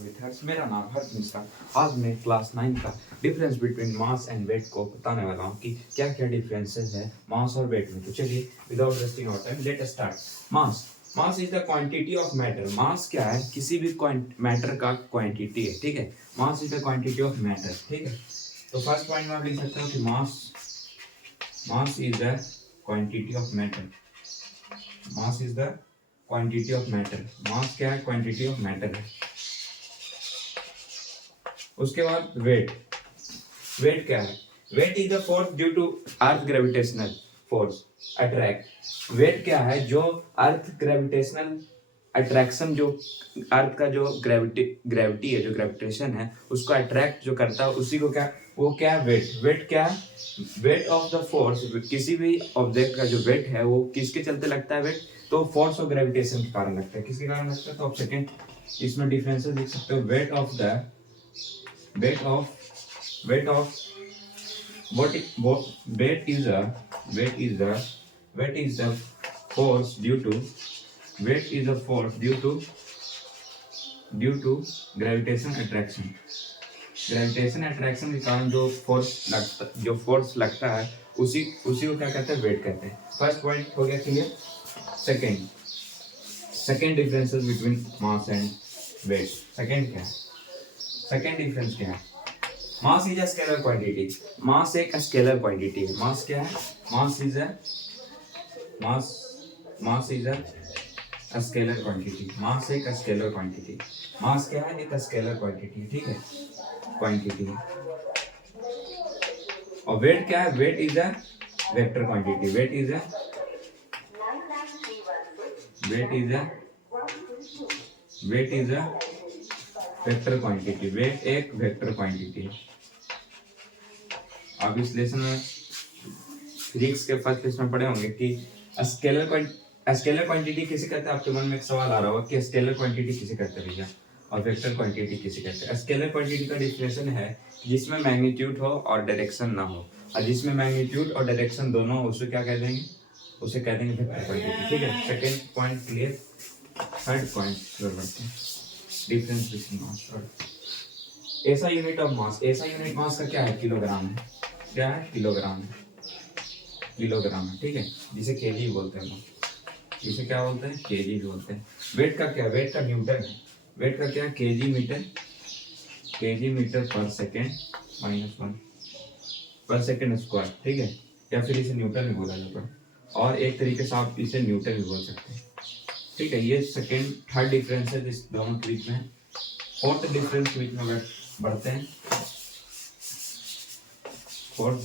विद्यार्थी, मेरा नाम हर्ष मिश्रा। आज मैं क्लास 9 का difference between mass and weight को बताने वाला हूँ कि क्या क्या डिफरेंसेस है मास और वेट में। तो चलिए without wasting our time let us start. Mass mass is the quantity of matter. Mass क्या है? किसी भी मैटर का क्वांटिटी है, ठीक है। Mass is the quantity of matter, ठीक है। तो फर्स्ट पॉइंट में आप लिख सकते हो कि mass is the quantity of matter. Mass is the quantity of matter. Mass क्या है? क्वांटिटी ऑफ मैटर है। उसके बाद वेट। वेट क्या है? Weight is the force due to earth gravitational force attract. Weight क्या है? जो अर्थ ग्रेविटेशनल अट्रैक्शन, जो अर्थ का जो ग्रेविटी है, जो ग्रेविटेशन है, उसको अट्रैक्ट जो करता है, उसी को क्या, वो क्या है? वेट। वेट क्या है? Weight of the force. किसी भी ऑब्जेक्ट का जो वेट है वो किसके चलते लगता है? वेट तो फोर्स ऑफ ग्रेविटेशन के कारण लगता है। किसके कारण लगता है? तो आप सेकेंड इसमें डिफरेंसेस देख सकते हो। Weight of weight of weight of weight is the force due to gravitation attraction। Gravitation attraction के कारण जो फोर्स लगता है, उसी को क्या कहते हैं? वेट कहते हैं। फर्स्ट पॉइंट हो गया clear. Second differences between mass and weight. Second क्या है? सेकेंड डिफरेंस क्या है? Mass is a scalar quantity. Mass एक स्केलर क्वांटिटी है। मास क्या है? Mass is a scalar quantity. Mass एक स्केलर क्वांटिटी। मास क्या है? एक स्केलर क्वांटिटी, ठीक है, क्वांटिटी है। और वेट क्या है? Weight is a vector quantity. Weight is a vector quantity. Weight एक वेक्टर क्वांटिटी है। आप इस लेसन में फिजिक्स के फर्स्ट लेसन में पढ़े होंगे कि स्केलर क्वांटिटी किसे कहते हैं। आपके मन में एक सवाल आ रहा होगा कि स्केलर क्वांटिटी किसे कहते हैं भैया, और वेक्टर क्वांटिटी किसे कहते हैं। स्केलर क्वांटिटी का डिफिनेशन है जिसमें मैग्नीट्यूड हो और डायरेक्शन ना हो, और जिसमें मैग्नीट्यूड और डायरेक्शन दोनों हो उसे क्या कह देंगे? उसे कह देंगे वेक्टर क्वांटिटी, ठीक है। Second point clear. Third point difference between मास और ऐसा यूनिट ऑफ मास। ऐसा यूनिट मास का क्या है? किलोग्राम है। क्या है? किलोग्राम है। किलोग्राम है, ठीक है, जिसे केजी बोलते हैं लोग। जिसे क्या बोलते हैं? केजी भी बोलते हैं। वेट का क्या? वेट का न्यूटन है। वेट का क्या? केजी मीटर पर सेकेंड -1 पर सेकेंड स्क्वायर, ठीक है, या फिर इसे न्यूटन भी बोला जाता है। और एक तरीके से आप इसे न्यूटन भी बोल सकते हैं, ठीक है। ये सेकेंड थर्ड डिफरेंस है इस दोनों के बीच में। फोर्थ डिफरेंस के बीच में बढ़ते हैं। फोर्थ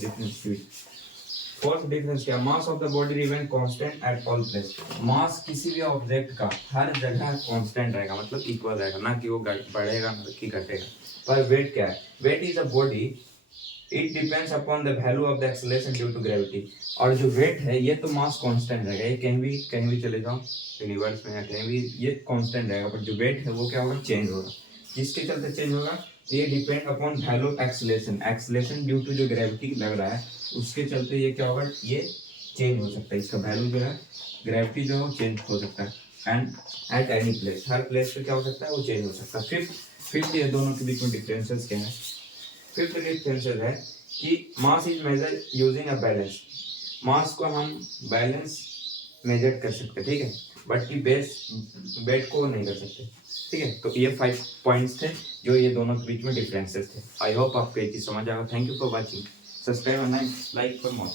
डिफरेंस क्या? Mass of the body remain constant at all place. Mass किसी भी ऑब्जेक्ट का हर जगह कांस्टेंट रहेगा, मतलब इक्वल रहेगा, ना कि वो बढ़ेगा ना कि घटेगा। पर वेट क्या है? Weight is a body, it depends upon the value of the acceleration due to gravity. और जो वेट है ये तो मास कांस्टेंट रहेगा, ये कहीं भी चले जाओ यूनिवर्स में या कहीं भी ये कांस्टेंट रहेगा, पर जो वेट है वो क्या होगा? चेंज होगा। किसके चलते चेंज होगा? ये depend upon value of acceleration due to जो ग्रेविटी लग रहा है उसके चलते ये क्या होगा? ये चेंज हो सकता है। इसका वैल्यू जो है, ग्रेविटी जो है वो चेंज हो सकता है। And at any place, her place पे क्या हो सकता है? वो चेंज हो सकता है। फिफ्थ ये दोनों के बीच में डिफरेंसेस क्या है? फिफ्थ डिफरेंसेस है कि mass is measure using a balance. Mass को हम बैलेंस मेजर कर सकते हैं, ठीक है, बट की वेट को नहीं कर सकते, ठीक है। तो ये 5 पॉइंट्स थे जो ये दोनों के बीच में डिफरेंसेस थे। आई होप आपको ये चीज समझ आएगा। Thank you for watching. Subscribe and like for more.